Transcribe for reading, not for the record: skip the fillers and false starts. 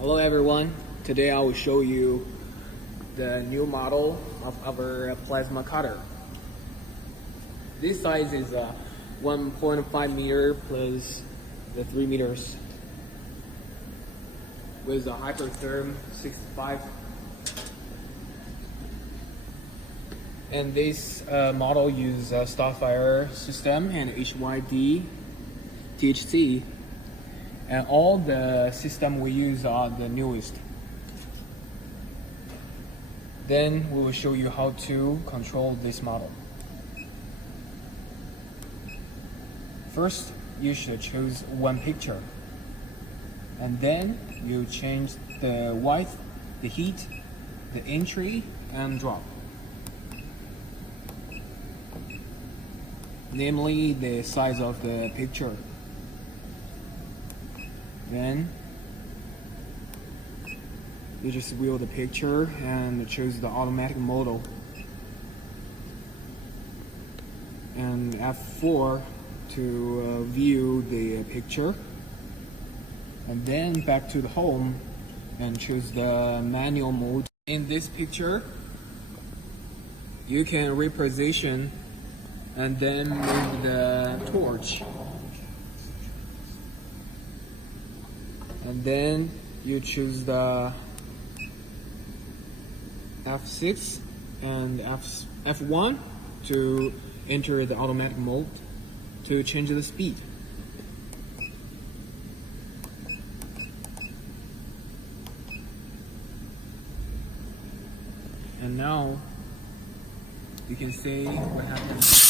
Hello everyone, today I will show you the new model of our plasma cutter. This size is 1.5 meter plus the 3 meters with a Hypertherm 65. And this model uses a Starfire system and HYD THC. And all the system we use are the newest. Then we will show you how to control this model. First, you should choose one picture. And then you change the width, the heat, the entry, and drop. Namely, the size of the picture. Then you just wheel the picture and choose the automatic model. And F4 to view the picture. And then back to the home and choose the manual mode. In this picture, you can reposition and then move the torch. And then you choose the F6 and F1 to enter the automatic mode to change the speed. And now you can see what happens.